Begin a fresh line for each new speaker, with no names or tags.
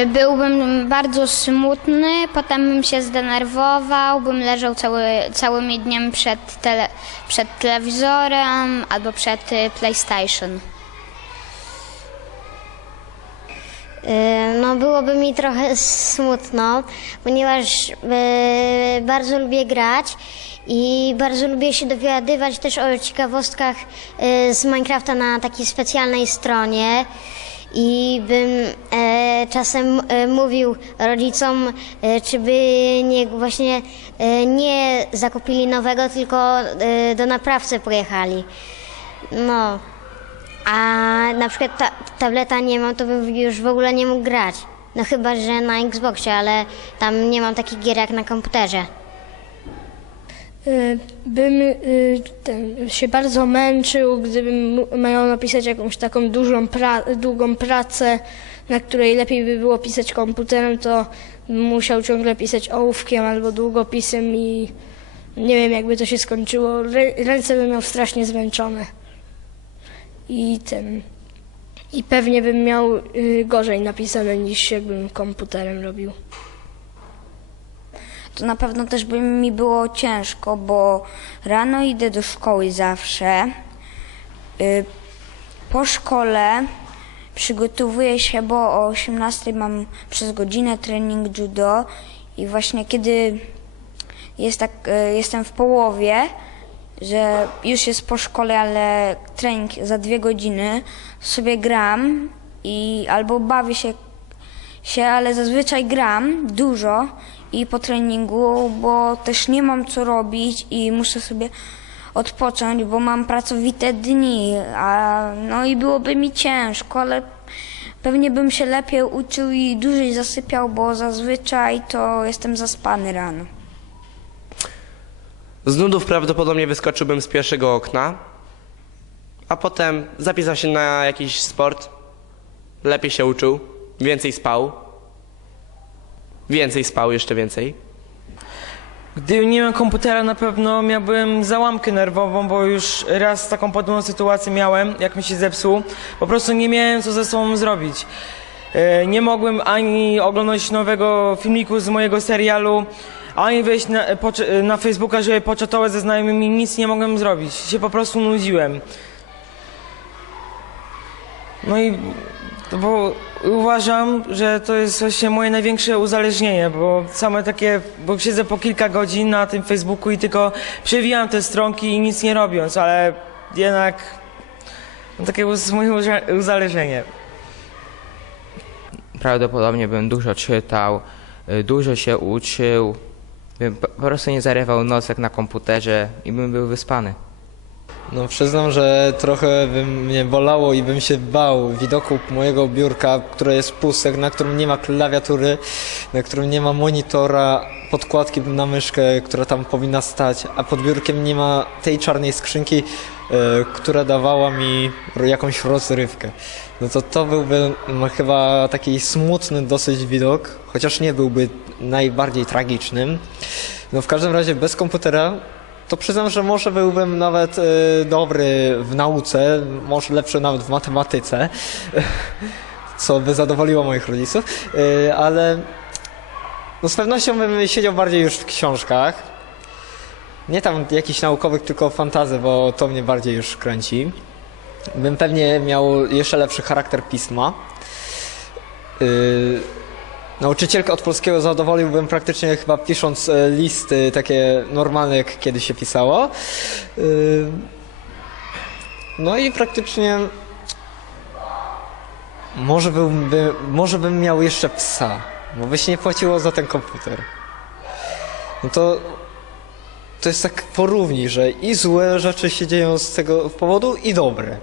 Y, Byłbym bardzo smutny, potem bym się zdenerwował, bym leżał cały, całymi dniami przed, tele, przed telewizorem albo przed y, PlayStation.
Y, No byłoby mi trochę smutno, ponieważ y, bardzo lubię grać i bardzo lubię się dowiadywać też o ciekawostkach z Minecrafta na takiej specjalnej stronie. I bym e, czasem e, mówił rodzicom, e, czy by nie, właśnie e, nie zakupili nowego, tylko e, do naprawcy pojechali. No. A na przykład ta, tableta nie mam, to bym już w ogóle nie mógł grać. No chyba, że na Xboxie, ale tam nie mam takich gier jak na komputerze.
Y, Bym y, ten, się bardzo męczył, gdybym miał napisać jakąś taką dużą pra- długą pracę, na której lepiej by było pisać komputerem, to musiał ciągle pisać ołówkiem albo długopisem i nie wiem jakby to się skończyło. Rę- Ręce bym miał strasznie zmęczone. I ten. I pewnie bym miał y, gorzej napisane niż jakbym komputerem robił.
To na pewno też by mi było ciężko, bo rano idę do szkoły zawsze. Y, Po szkole przygotowuję się, bo o 18 mam przez godzinę trening judo i właśnie kiedy jest tak, y, jestem w połowie, że już jest po szkole, ale trening za dwie godziny, sobie gram i albo bawię się się, ale zazwyczaj gram dużo i po treningu, bo też nie mam co robić i muszę sobie odpocząć, bo mam pracowite dni, a no i byłoby mi ciężko, ale pewnie bym się lepiej uczył i dłużej zasypiał, bo zazwyczaj to jestem zaspany rano.
Z nudów prawdopodobnie wyskoczyłbym z pierwszego okna, a potem zapisał się na jakiś sport, lepiej się uczył, więcej spał, więcej spał, jeszcze więcej.
Gdy nie miałem komputera, na pewno miałbym załamkę nerwową, bo już raz taką podobną sytuację miałem, jak mi się zepsuł. Po prostu nie miałem co ze sobą zrobić. E, Nie mogłem ani oglądać nowego filmiku z mojego serialu, ani wejść na, pocze- na Facebooka, żeby poczatować ze znajomymi, nic nie mogłem zrobić. Się po prostu nudziłem. No i bo uważam, że to jest właśnie moje największe uzależnienie, bo same takie, bo siedzę po kilka godzin na tym Facebooku i tylko przewijam te stronki i nic nie robiąc, ale jednak no, takie jest moje uza- uzależnienie.
Prawdopodobnie bym dużo czytał, y, dużo się uczył, bym po prostu nie zarywał nosek na komputerze i bym był wyspany.
No przyznam, że trochę by mnie bolało i bym się bał widoku mojego biurka, które jest puste, na którym nie ma klawiatury, na którym nie ma monitora, podkładki na myszkę, która tam powinna stać, a pod biurkiem nie ma tej czarnej skrzynki, e, która dawała mi jakąś rozrywkę. No to to byłby mm, chyba taki smutny dosyć widok, chociaż nie byłby najbardziej tragicznym. No w każdym razie bez komputera to przyznam, że może byłbym nawet e, dobry w nauce, może lepszy nawet w matematyce, co by zadowoliło moich rodziców, e, ale no z pewnością bym siedział bardziej już w książkach. Nie tam jakichś naukowych, tylko fantazy, bo to mnie bardziej już kręci. Bym pewnie miał jeszcze lepszy charakter pisma. Nauczycielkę od polskiego zadowoliłbym praktycznie chyba pisząc e, listy takie normalne, jak kiedyś się pisało. Yy, No i praktycznie może, byłbym, by- może bym miał jeszcze psa, bo by się nie płaciło za ten komputer. No to to jest tak porówni, że i złe rzeczy się dzieją z tego powodu i dobre.